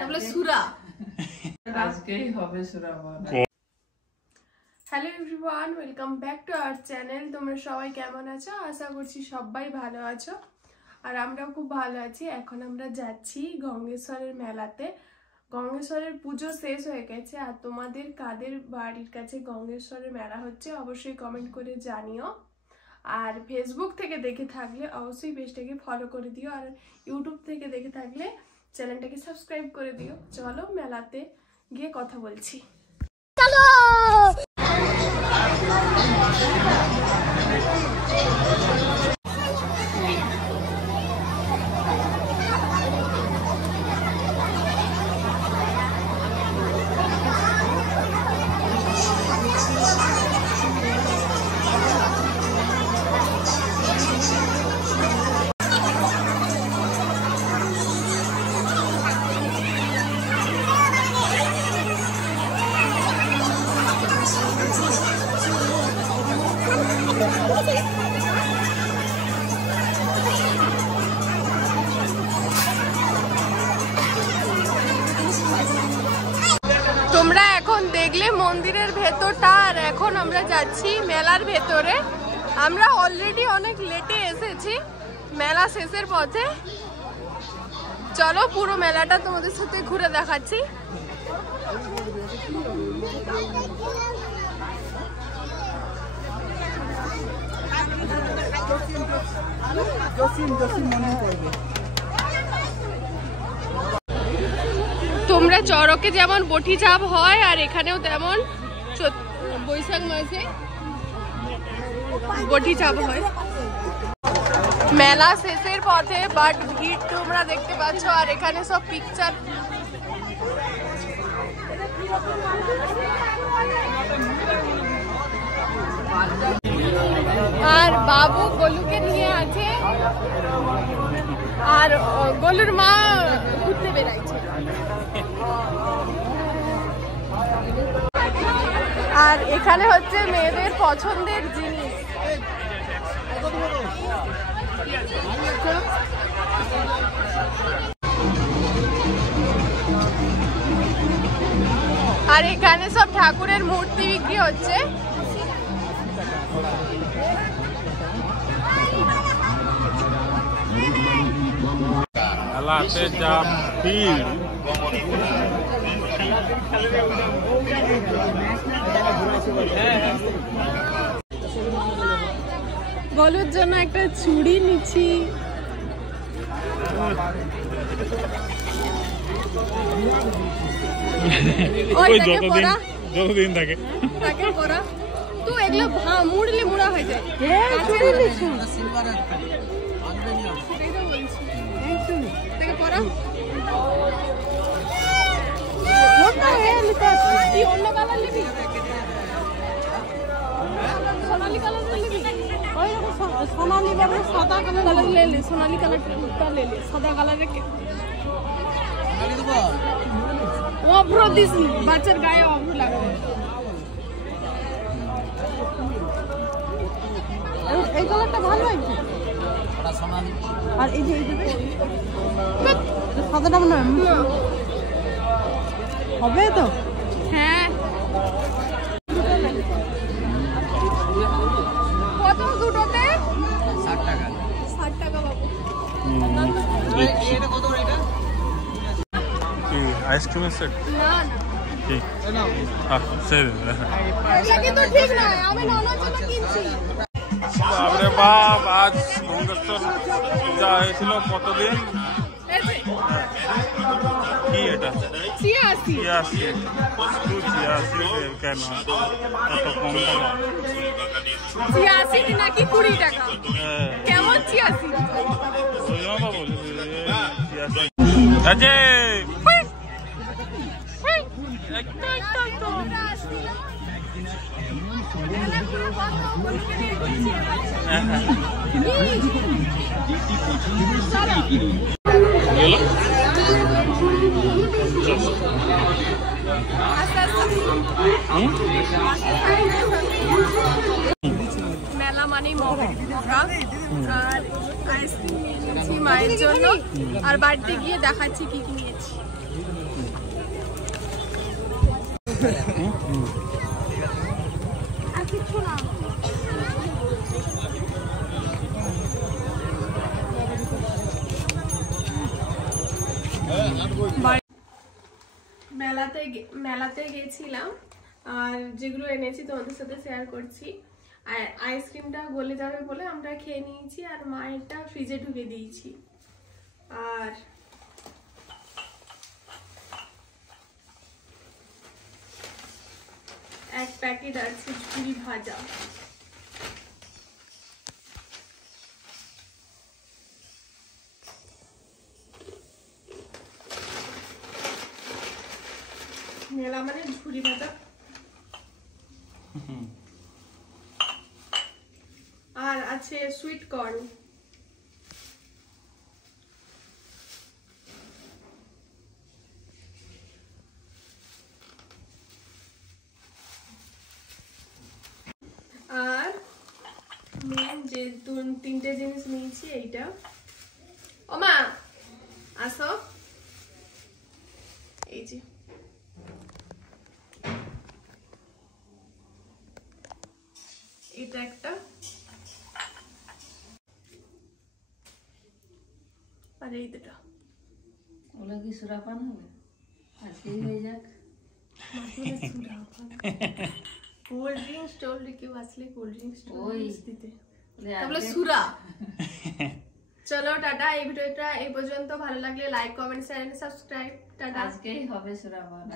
তাহলে সুরা আজকেই হবে সুরা বলা। Hello everyone, welcome back to our channel. তোমরা সবাই কেমন আছো? আশা করছি সবাই ভালো আছো, আর আমরাও খুব ভালো আছি। এখন আমরা যাচ্ছি গঙ্গেশ্বরের মেলাতে। গঙ্গেশ্বরের পুজো শেষ হয়ে গেছে, আর তোমাদের কাদের বাড়ির কাছে গঙ্গেশ্বরের মেলা হচ্ছে অবশ্যই কমেন্ট করে জানিও। আর ফেসবুক থেকে দেখে থাকলে অবশ্যই পেজটাকে ফলো করে দিও, আর ইউটিউব থেকে দেখে থাকলে চ্যানেলটাকে সাবস্ক্রাইব করে দিও। চলো মেলাতে গিয়ে কথা বলছি। চলো। তোমরা এখন দেখলে মন্দিরের ভেতরটা, আর এখন আমরা যাচ্ছি মেলার ভেতরে। আমরা অলরেডি অনেক লেটে এসেছি, মেলা শেষের পথে। চলো পুরো মেলাটা তোমাদের সাথে ঘুরে দেখাচ্ছি। তোমরা চড়কে যেমন বটি চাপ হয়, আর এখানেও তেমন বৈশাখ মাসে বটি চাপ হয়। মেলা শেষের পথে, বাট ভিড় তোমরা দেখতে পাচ্ছ। আর এখানে সব পিকচার, আর বাবু গোলুকে নিয়ে আছে, আর গোলুর মা ঘুরতে বেড়াইছে। আর এখানে হচ্ছে মেয়েদের পছন্দের জিনিস। আর এখানে সব ঠাকুরের মূর্তি বিক্রি হচ্ছে। মেলাতে যা ভিড়, গলুর জন্য একটা চুড়ি নিচ্ছি। যতদিন থাকে তাকে পরা তো এগুলো মুড়লে মুড়া হয়ে যায়। পরা অন্য কালার নিবি, সোনালি কালার নিবি, সোনালি সাদা কালার ले ले, सोनाली कलर का ले ले, सादा कलर के অভ্র দিস, বাচ্চার গায়ে অভ্র লাগাবে। এই কালারটা ভালো লাগছে, আর এই যে সাদাটা মনে হয় হবে তো। হ্যাঁ, কত দুটোতে? 60 টাকা। 60 টাকা বাবু। এটা কত এটা? কি আইসক্রিমের সেট? না না, হ্যাঁ সেট। এটা কিন্তু ঠিক না, আমি ননদ জন্য কিনছি। বাপরে বাপ, আজ গঙ্গেশ্বর পূজা হয়েছিল কতদিন? কি এটা? 86 কেন এত কম টাকা? 86 নাকি 20 টাকা? কেমন 86? মেলা মানে এই মকা আর আইসক্রিম নিয়েছি মায়ের জন্য আর বাড়িতে গিয়ে দেখাচ্ছি কি কি নিয়েছি। আর কিছু না, মেলাতে গেছিলাম আর যেগুলো এনেছি তোমাদের সাথে শেয়ার করছি। আর আইসক্রিমটা গলে যাবে বলে আমরা খেয়ে নিয়েছি আর মায়েরটা ফ্রিজে ঢুকে দিয়েছি। আর এক প্যাকেট আছে ঝুড়ি ভাজা। মেলা মানে ঝুড়ি ভাজা। আর আছে সুইট কর্ন। আর মেন যে তিনটে জিনিস নিয়েছি এইটা। ও মা আসো, এই যে এটা একটা আর এই দুটো। ওগুলো কি সুরাপান হবে? আজকেই হয়ে যাক। কোল্ড ড্রিঙ্কস টোল্ড কেউ আসলে কোল্ড ড্রিঙ্কস দিতে বলে তাহলে আজকে- সুরা। চলো টাটা, এই ভিডিওটা এই পর্যন্ত। ভালো লাগলে like comment share subscribe. Tata. আজকেই হবে সুরাপান।